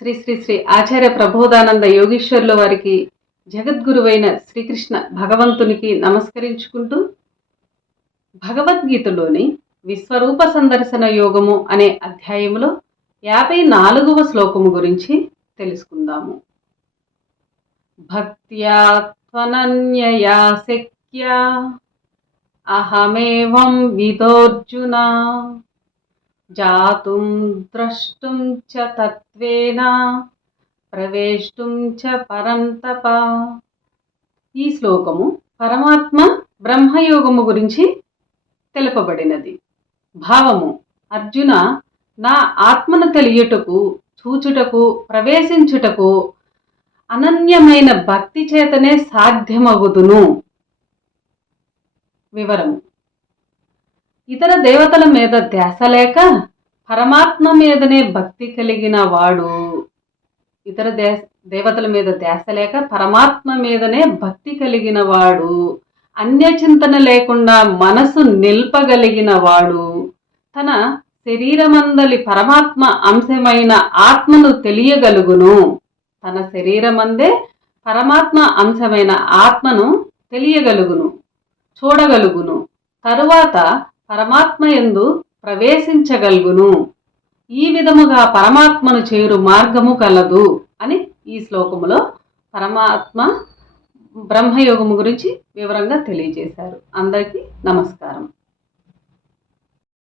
శ్రీ శ్రీ శ్రీ ఆచార్య ప్రబోధానంద యోగీశ్వర్ల వారికి, జగద్గురువైన శ్రీకృష్ణ భగవంతునికి నమస్కరించుకుంటూ, భగవద్గీతలోని విశ్వరూప సందర్శన యోగము అనే అధ్యాయములో 54వ శ్లోకము గురించి తెలుసుకుందాము. భక్త్యా త్వనన్యయా శక్యా అహమేవం విదోర్జున జాతుం ద్రష్టుం చ తత్వేన ప్రవేష్టుం చ పరంతప. ఈ శ్లోకము పరమాత్మ బ్రహ్మయోగము గురించి తెలుపబడినది. భావము: అర్జున, నా ఆత్మను తెలియుటకు, చూచుటకు, ప్రవేశించుటకు అనన్యమైన భక్తి చేతనే సాధ్యమగుదును. వివరము: ఇతర దేవతల మీద ధ్యాస లేక పరమాత్మ మీదనే భక్తి కలిగిన వాడు, దేవతల మీద ధ్యాస లేక పరమాత్మ మీదనే భక్తి కలిగిన వాడు, అన్యచింతన లేకుండా మనసు నిల్పగలిగిన వాడు, తన శరీరమందలి పరమాత్మ అంశమైన ఆత్మను తెలియగలుగును. తన శరీరమందే పరమాత్మ అంశమైన ఆత్మను తెలియగలుగును, చూడగలుగును. తరువాత పరమాత్మ యందు ప్రవేశించగలుగును. ఈ విధముగా పరమాత్మను చేరు మార్గము కలదు అని ఈ శ్లోకములో పరమాత్మ బ్రహ్మయోగము గురించి వివరంగా తెలియజేశారు. అందరికీ నమస్కారం.